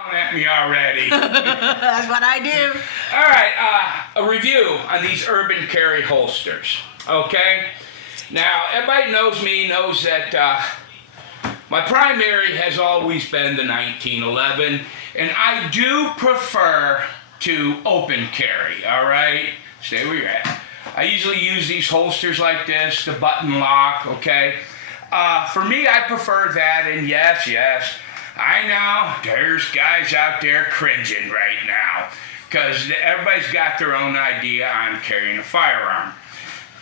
At me already. That's what I do. All right, a review on these Urban Carrie holsters. Okay, now everybody knows me knows that my primary has always been the 1911, and I do prefer to open carry. All right, stay where you're at. I usually use these holsters like this, the button lock. Okay, for me, I prefer that, and yes. I know there's guys out there cringing right now because everybody's got their own idea on carrying a firearm.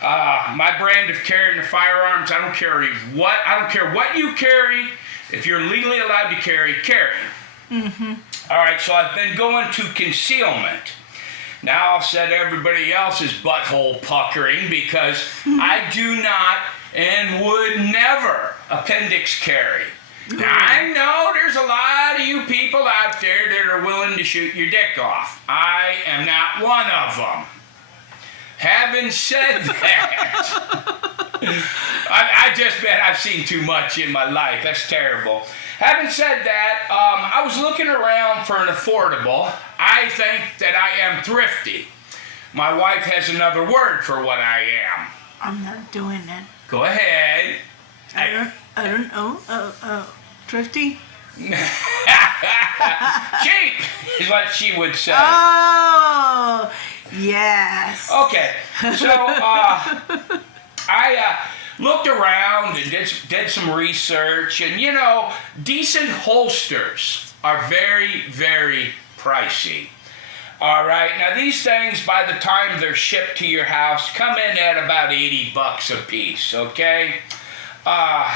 My brand of carrying the firearms, I don't care what you carry. If you're legally allowed to carry, carry. All right, so I've been going to concealment. Now I've said everybody else's butthole puckering because I do not and would never appendix carry. Now, I know there's a lot of you people out there that are willing to shoot your dick off. I am not one of them. Having said that, I just bet I've seen too much in my life. That's terrible. Having said that, I was looking around for an affordable. I think that I am thrifty. My wife has another word for what I am. I'm not doing it. Go ahead. I don't know. Thrifty? Cheap is what she would say. Oh, yes. Okay, so I looked around and did some research, and you know, decent holsters are very, very pricey. All right, now these things, by the time they're shipped to your house, come in at about $80 a piece. Okay. I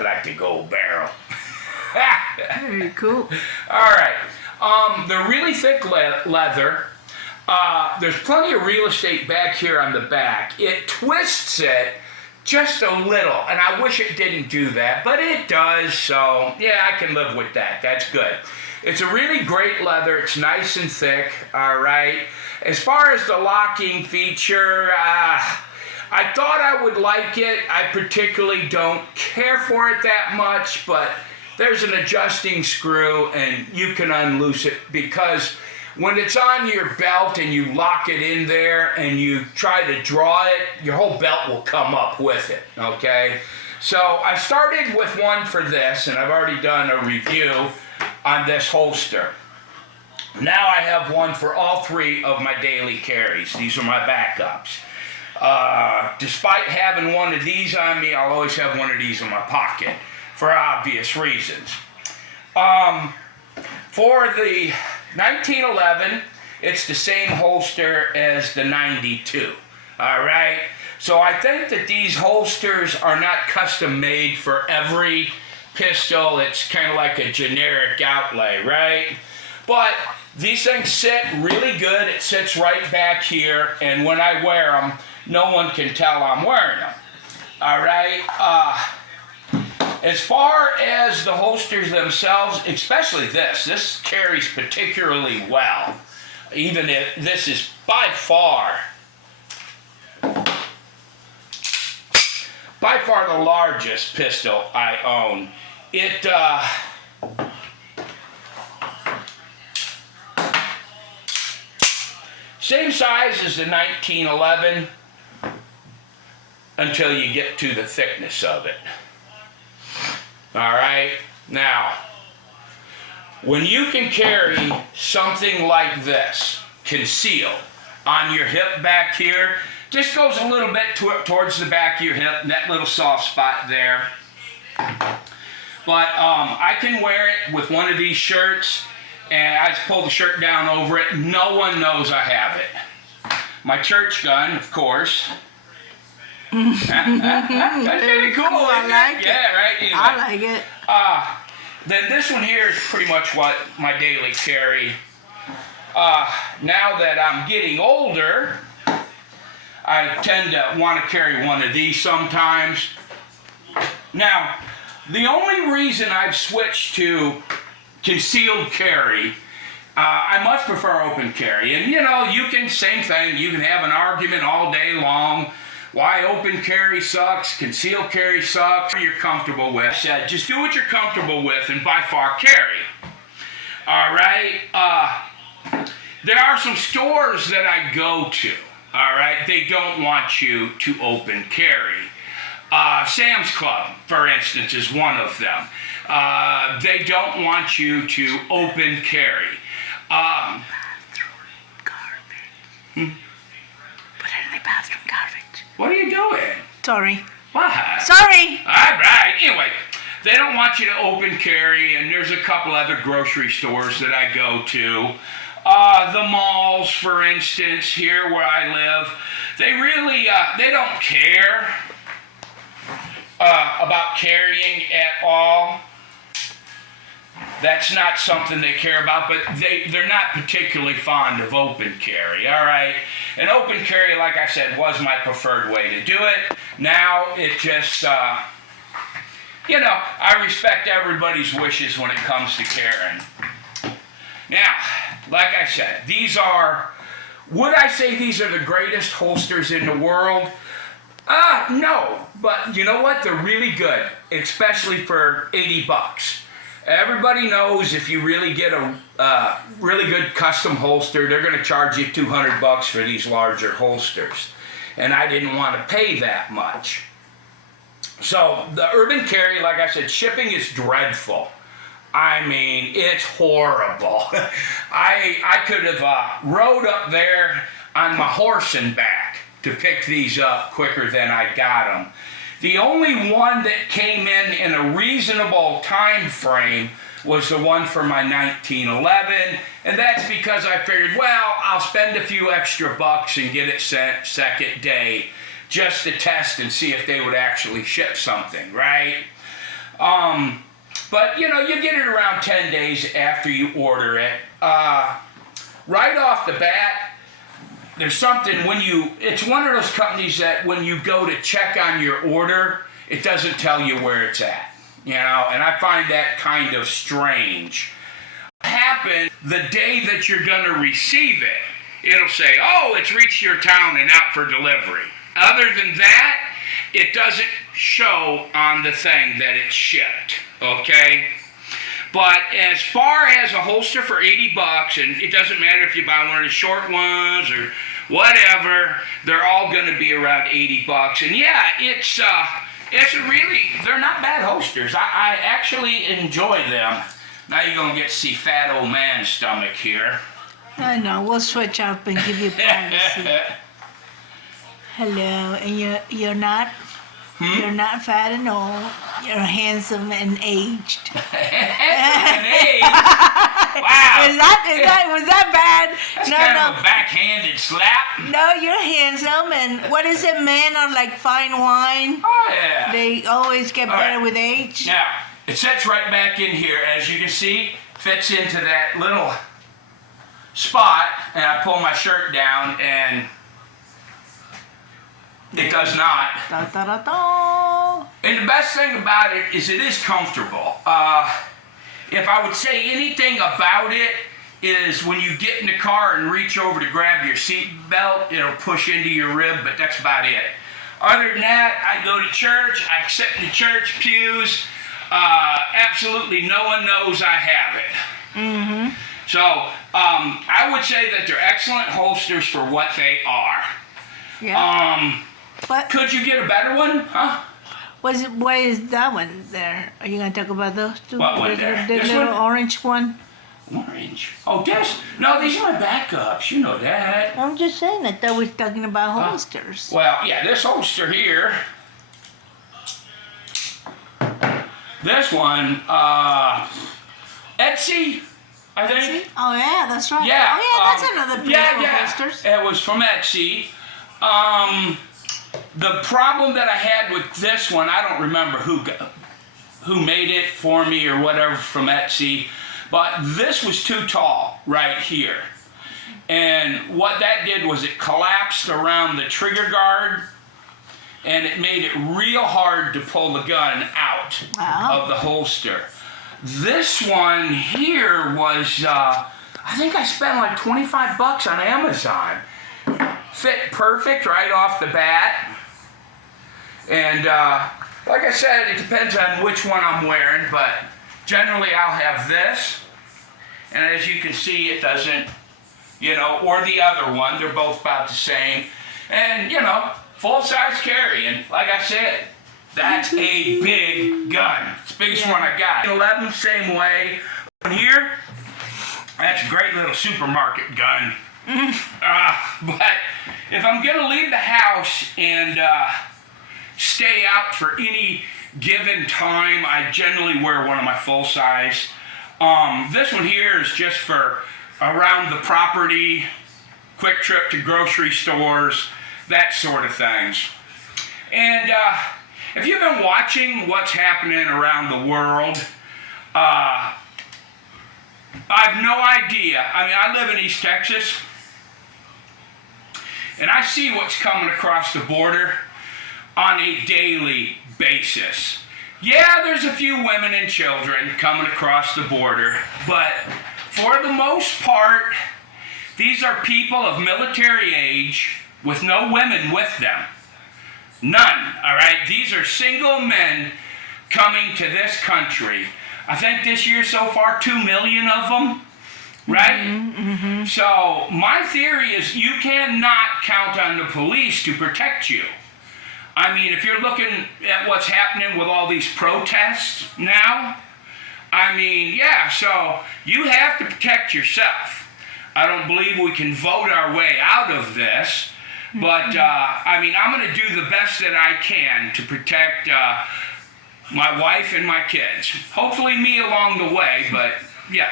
like the gold barrel. Very cool. All right. They're really thick leather. There's plenty of real estate back here on the back. It twists it just a little, and I wish it didn't do that, but it does, so yeah, I can live with that. That's good. It's a really great leather. It's nice and thick, all right? As far as the locking feature, I thought I would like it. I particularly don't care for it that much, but there's an adjusting screw and you can unloose it because when it's on your belt and you lock it in there and you try to draw it, your whole belt will come up with it, okay? So I started with one for this, and I've already done a review on this holster. Now I have one for all three of my daily carries. These are my backups. Despite having one of these on me, I'll always have one of these in my pocket for obvious reasons. For the 1911, it's the same holster as the 92. All right? So I think that these holsters are not custom made for every pistol. It's kind of like a generic outlay, right? But these things sit really good. It sits right back here, and when I wear them, no one can tell I'm wearing them. All right? As far as the holsters themselves, especially this carries particularly well. Even if this is by far the largest pistol I own. It, same size as the 1911 until you get to the thickness of it. All right, now, when you can carry something like this, concealed, on your hip back here, just goes a little bit towards the back of your hip, that little soft spot there. But I can wear it with one of these shirts, and I just pull the shirt down over it. No one knows I have it. My church gun, of course. That's pretty cool. I like it. Yeah, right? Anyway. I like it. Then this one here is pretty much what my daily carry. Now that I'm getting older, I tend to want to carry one of these sometimes. Now, the only reason I've switched to concealed carry, I much prefer open carry. And you know, same thing, you can have an argument all day long why open carry sucks, concealed carry sucks, you're comfortable with. I said, just do what you're comfortable with and by far carry. All right? There are some stores that I go to, all right? They don't want you to open carry. Sam's Club, for instance, is one of them. They don't want you to open carry. Garbage. Put it in the bathroom garbage. What are you doing? Sorry. What? Sorry. All right. Anyway, they don't want you to open carry, and there's a couple other grocery stores that I go to. The malls, for instance, here where I live, they really, they don't care about carrying at all. That's not something they care about, but they're not particularly fond of open carry, all right? And open carry, like I said, was my preferred way to do it. Now it just, you know, I respect everybody's wishes when it comes to carrying. Now, like I said, these are, would I say these are the greatest holsters in the world? No, but you know what? They're really good, especially for $80. Everybody knows if you really get a really good custom holster, they're going to charge you $200 for these larger holsters. And I didn't want to pay that much. So the urban carry, like I said, shipping is dreadful. I mean, it's horrible. I could have rode up there on my horse and back to pick these up quicker than I got them. The only one that came in a reasonable time frame was the one for my 1911, and that's because I figured, well, I'll spend a few extra bucks and get it sent second day just to test and see if they would actually ship something, right? But, you know, you get it around 10 days after you order it. Right off the bat, there's something it's one of those companies that when you go to check on your order, it doesn't tell you where it's at, you know, and I find that kind of strange. What happens the day that you're going to receive it, it'll say, oh, it's reached your town and out for delivery. Other than that, it doesn't show on the thing that it's shipped, okay? But as far as a holster for $80, and it doesn't matter if you buy one of the short ones or whatever, they're all going to be around $80. And yeah, it's really, they're not bad holsters. I actually enjoy them. Now you're going to get to see fat old man's stomach here. I know. We'll switch up and give you privacy. Hello, and you're not. You're not fat and old. You're handsome and aged. Handsome and aged? Wow. Was that bad? That's kind of a backhanded slap. No, you're handsome, and what is it? Men are like fine wine. Oh, yeah. They always get better with age. Now, it sets right back in here. As you can see, fits into that little spot, and I pull my shirt down, and it does not. Da, da, da, da. And the best thing about it is comfortable. If I would say anything about it is when you get in the car and reach over to grab your seat belt, it'll push into your rib, but that's about it. Other than that, I go to church, I sit in the church pews. Absolutely no one knows I have it. Mm-hmm. So I would say that they're excellent holsters for what they are. Yeah. But could you get a better one? Huh? What is that one there? Are you going to talk about those two? What one there? The This little one? orange one? Orange? Oh, this? No, these are my backups. You know that. I'm just saying. I thought we were talking about holsters. Well, yeah, this holster here. This one, Etsy, I think. Oh, yeah, that's right. Yeah. Oh, yeah, that's another place for yeah. holsters. It was from Etsy. The problem that I had with this one, I don't remember who made it for me or whatever from Etsy, but this was too tall right here. And what that did was it collapsed around the trigger guard, and it made it real hard to pull the gun out of the holster. This one here was, I think I spent like $25 on Amazon. Fit perfect right off the bat. And like I said, it depends on which one I'm wearing, but generally I'll have this. And as you can see, it doesn't, you know, or the other one. They're both about the same. And, you know, full-size carry. And like I said, that's a big gun. It's the biggest one I got. 11, same way. Here, that's a great little supermarket gun. But if I'm going to leave the house and stay out for any given time, I generally wear one of my full-size. This one here is just for around the property, quick trip to grocery stores, that sort of things. And if you've been watching what's happening around the world, I have no idea. I mean, I live in East Texas, and I see what's coming across the border on a daily basis. Yeah, there's a few women and children coming across the border, but for the most part, these are people of military age with no women with them. None, all right? These are single men coming to this country. I think this year so far, 2 million of them, right? So my theory is you cannot count on the police to protect you. I mean, if you're looking at what's happening with all these protests now, I mean, yeah, so you have to protect yourself. I don't believe we can vote our way out of this, but, I mean, I'm going to do the best that I can to protect my wife and my kids. Hopefully me along the way, but, yeah.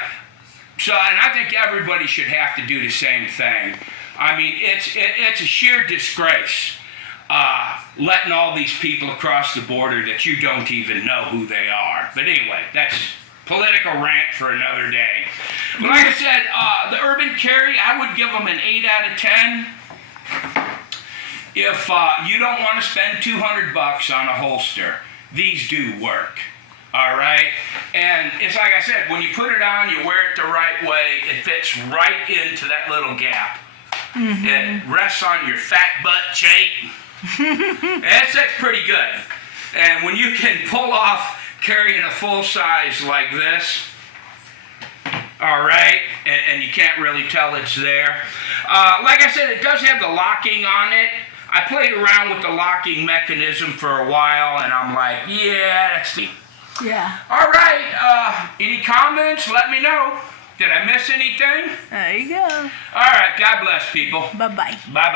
So, and I think everybody should have to do the same thing. I mean, it's a sheer disgrace. Letting all these people across the border that you don't even know who they are. But anyway, that's political rant for another day. But like I said, the urban carry, I would give them an 8 out of 10. If you don't want to spend $200 on a holster, these do work. All right? And it's like I said, when you put it on, you wear it the right way, it fits right into that little gap. It rests on your fat butt cheek. That's pretty good. And when you can pull off carrying a full size like this, all right, and you can't really tell it's there. Like I said, it does have the locking on it. I played around with the locking mechanism for a while, and I'm like, yeah, that's the... Yeah. All right, any comments? Let me know. Did I miss anything? There you go. All right, God bless people. Bye-bye. Bye-bye.